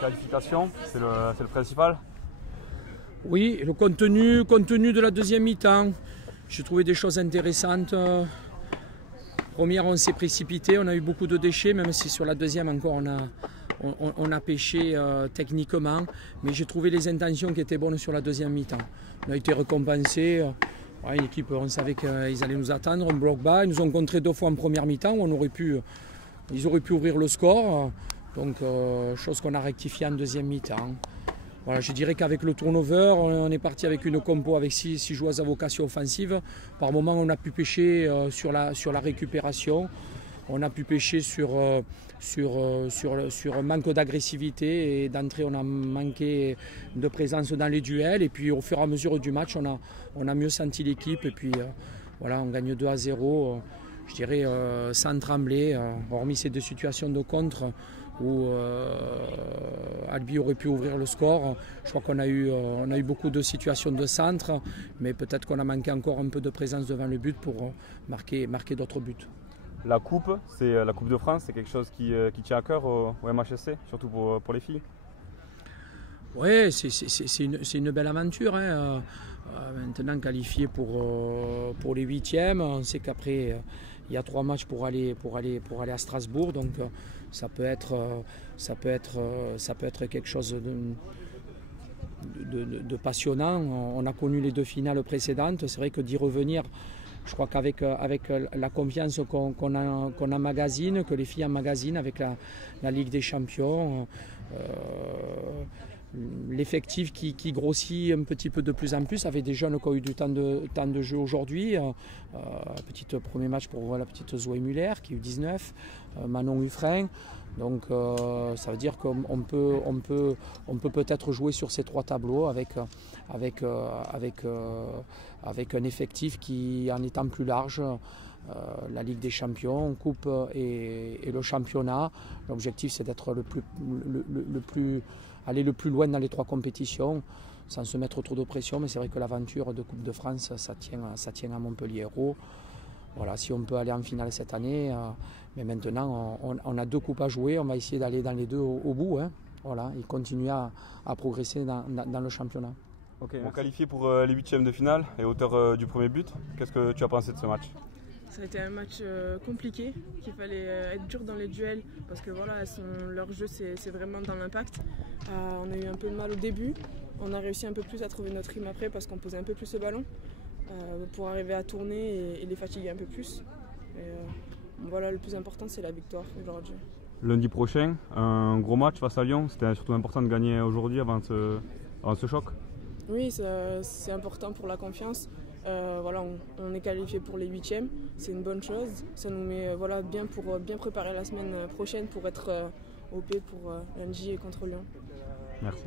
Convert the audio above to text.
Qualification, c'est le principal. Oui, le contenu de la deuxième mi-temps. J'ai trouvé des choses intéressantes. Première, on s'est précipité, on a eu beaucoup de déchets, même si sur la deuxième encore on a pêché techniquement. Mais j'ai trouvé les intentions qui étaient bonnes sur la deuxième mi-temps. On a été récompensé. Une équipe, on savait qu'ils allaient nous attendre, un bloc bas. Ils nous ont contré 2 fois en première mi-temps où ils auraient pu ouvrir le score. Donc, chose qu'on a rectifié en deuxième mi-temps. Voilà, je dirais qu'avec le turnover, on est parti avec une compo avec 6 joueuses à vocation offensive. Par moment, on a pu pêcher sur la récupération. On a pu pêcher sur un manque d'agressivité et d'entrée, on a manqué de présence dans les duels. Et puis, au fur et à mesure du match, on a mieux senti l'équipe. Et puis, voilà, on gagne 2-0. Je dirais sans trembler, hormis ces 2 situations de contre où Albi aurait pu ouvrir le score. Je crois qu'on a eu beaucoup de situations de centre, mais peut-être qu'on a manqué encore un peu de présence devant le but pour marquer d'autres buts. La coupe, c'est la Coupe de France, c'est quelque chose qui tient à cœur au MHSC, surtout pour les filles. Oui, c'est une belle aventure. Hein. Maintenant qualifié pour les 8e, on sait qu'après il y a 3 matchs pour aller à Strasbourg, donc ça peut être quelque chose de passionnant. On a connu les 2 finales précédentes, c'est vrai que d'y revenir, je crois qu'avec la confiance qu'on emmagasine, que les filles emmagasinent avec la Ligue des Champions, l'effectif qui grossit un petit peu de plus en plus, avec des jeunes qui ont eu du temps de jeu aujourd'hui. Petit premier match pour la petite Zoé Muller qui a eu 19, Manon Huffrin. Donc ça veut dire qu'on peut peut-être jouer sur ces 3 tableaux avec un effectif qui, en étant plus large, la Ligue des Champions, Coupe et le championnat. L'objectif, c'est d'être aller le plus loin dans les 3 compétitions sans se mettre trop de pression, mais c'est vrai que l'aventure de Coupe de France, ça tient à Montpellier-Hérault. Voilà, si on peut aller en finale cette année, mais maintenant on a 2 coupes à jouer, on va essayer d'aller dans les 2 au bout, hein. Voilà, et continuer à progresser dans le championnat. Ok, on qualifié pour les 8e de finale et auteur du premier but. Qu'est-ce que tu as pensé de ce match? Ça a été un match compliqué, qu'il fallait être dur dans les duels parce que voilà, leur jeu c'est vraiment dans l'impact. On a eu un peu de mal au début, on a réussi un peu plus à trouver notre rythme après parce qu'on posait un peu plus le ballon pour arriver à tourner et les fatiguer un peu plus. Voilà, le plus important c'est la victoire aujourd'hui. Lundi prochain, un gros match face à Lyon, c'était surtout important de gagner aujourd'hui avant ce choc. Oui, c'est important pour la confiance. Voilà, on est qualifié pour les 8e, c'est une bonne chose. Ça nous met bien pour bien préparer la semaine prochaine pour être OP pour lundi et contre Lyon. Merci.